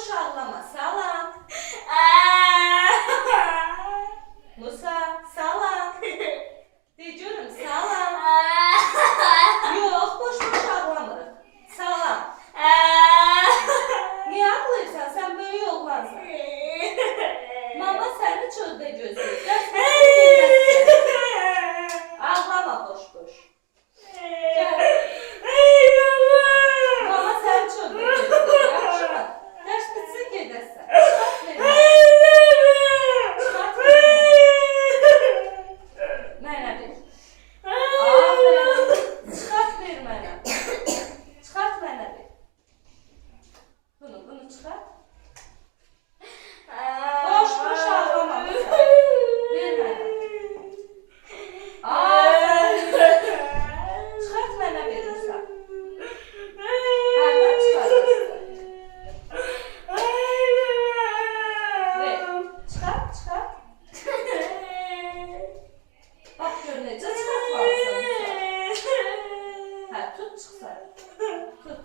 boş ağlama. Salam. Musa, salam. Deyəcəm, salam. Yox, boş ağlamırıq. Salam. Niyə ağlayırsan? Sən böyük oğlansan. Mama səni çöldə gözləyir. Dərs ağlama boş. Gəl. Mama səni çöldə gözləyir. Yaxşı mı? Dərs bitsin gedəsən. Çıxart mənə bir. Aferin. Çıxart ver mənə. Çıxart mənə bir. Bunu çıxart. Boş ağlama. Ver mənə. Aferin. Çıxart mənə verirsən. Hərdən çıxarırsın. Ver. Çıxart. Bax gör necə çıxartmalısın. Hə, tut çıxsa. Tut.